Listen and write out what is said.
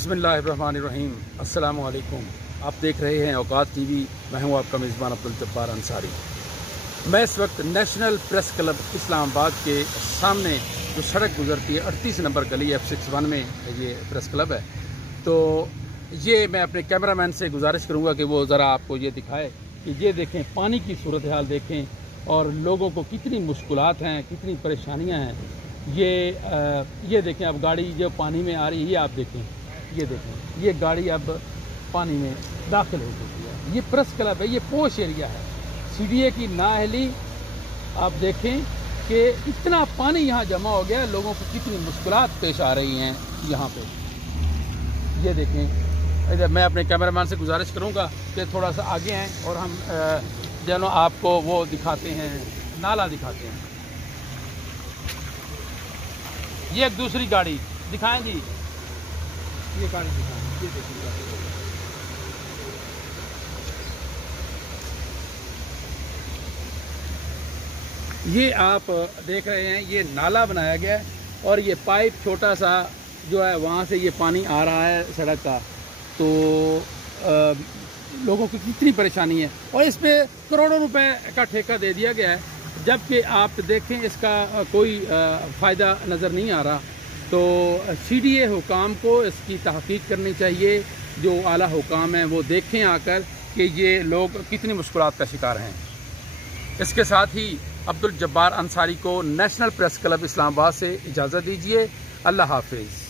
बिस्मिल्लाहिर्रहमानिर्रहीम। अस्सलामु अलैकुम। आप देख रहे हैं औकात टीवी। मैं हूं आपका मेज़बान अब्दुल जब्बार अंसारी। मैं इस वक्त नेशनल प्रेस क्लब इस्लामाबाद के सामने जो सड़क गुजरती है 38 नंबर गली F61 में ये प्रेस क्लब है। तो ये मैं अपने कैमरामैन से गुजारिश करूंगा कि वो ज़रा आपको ये दिखाए कि ये देखें पानी की सूरत हाल देखें और लोगों को कितनी मुश्किलात हैं, कितनी परेशानियां हैं। ये देखें अब गाड़ी जो पानी में आ रही है, ये आप देखें, ये देखें ये गाड़ी अब पानी में दाखिल हो चुकी है। ये प्रेस क्लब है, ये पोश एरिया है, CDA की नाअहली। आप देखें कि इतना पानी यहाँ जमा हो गया, लोगों को कितनी मुश्किलात पेश आ रही हैं यहाँ पे। ये देखें इधर मैं अपने कैमरामैन से गुजारिश करूँगा कि थोड़ा सा आगे आएँ और हम जो आपको वो दिखाते हैं, नाला दिखाते हैं। ये एक दूसरी गाड़ी दिखाएं जी, ये गाड़ी दिखाएं, ये देखिए। ये आप देख रहे हैं, ये नाला बनाया गया है और ये पाइप छोटा सा जो है वहाँ से ये पानी आ रहा है सड़क का। तो लोगों की कितनी परेशानी है और इस पर करोड़ों रुपए का ठेका दे दिया गया है, जबकि आप देखें इसका कोई फ़ायदा नज़र नहीं आ रहा। तो CDA हुकाम को इसकी तहक़ीक़ करनी चाहिए। जो आला हुकाम हैं वो देखें आकर कि ये लोग कितनी मुश्किलात का शिकार हैं। इसके साथ ही अब्दुल जब्बार अंसारी को नेशनल प्रेस क्लब इस्लामाबाद से इजाज़त दीजिए। अल्लाह हाफिज़।